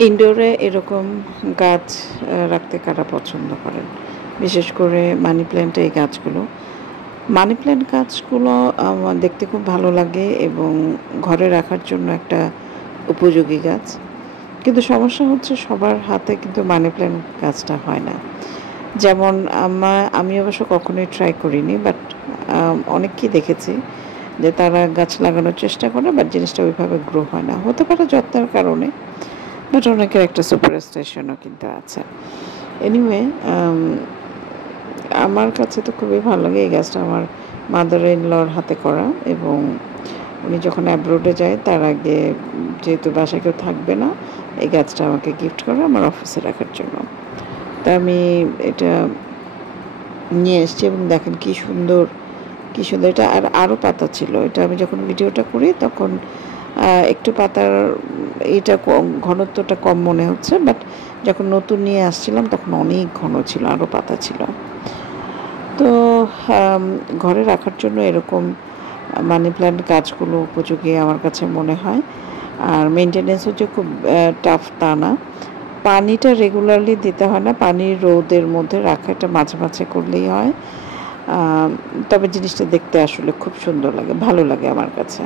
ইনডোরে এরকম গাছ রাখতে কারা পছন্দ করেন? বিশেষ করে মানি প্ল্যান্ট এই গাছগুলো। মানি প্ল্যান্ট গাছগুলো আমার দেখতে খুব ভালো লাগে এবং ঘরে রাখার জন্য একটা উপযোগী গাছ। কিন্তু সমস্যা হচ্ছে সবার হাতে কিন্তু মানি প্ল্যান্ট গাছটা হয় না। যেমন আমি অবশ্য কখনোই ট্রাই করিনি, বাট অনেককেই দেখেছি যে তারা গাছ লাগানোর চেষ্টা করে, বাট জিনিসটা ওইভাবে গ্রো হয় না। হতে পারে যত্নের কারণে, বাট অনেকের একটা সুপারস্টিশনও কিন্তু আছে। এনিওয়ে, আমার কাছে তো খুবই ভালো লাগে এই গাছটা। আমার মাদার ইন লর হাতে করা, এবং উনি যখন অ্যাব্রোডে যায় তার আগে, যেহেতু বাসায় কেউ থাকবে না, এই গাছটা আমাকে গিফট করে আমার অফিসে রাখার জন্য। তা আমি এটা নিয়ে এসেছি এবং দেখেন কী সুন্দর, কী সুন্দর এটা। আর আরও পাতা ছিল। এটা আমি যখন ভিডিওটা করি তখন একটু পাতার এটা ঘনত্বটা কম মনে হচ্ছে, বাট যখন নতুন নিয়ে আসছিলাম তখন অনেক ঘন ছিল, আরও পাতা ছিল। তো ঘরে রাখার জন্য এরকম মানি প্ল্যান্ট গাছগুলো উপযোগী আমার কাছে মনে হয়। আর মেনটেনেন্স হচ্ছে খুব টাফ তা না। পানিটা রেগুলারলি দিতে হয় না, পানি রোদের মধ্যে রাখা, এটা মাঝে মাঝে করলেই হয়। তবে জিনিসটা দেখতে আসলে খুব সুন্দর লাগে, ভালো লাগে আমার কাছে।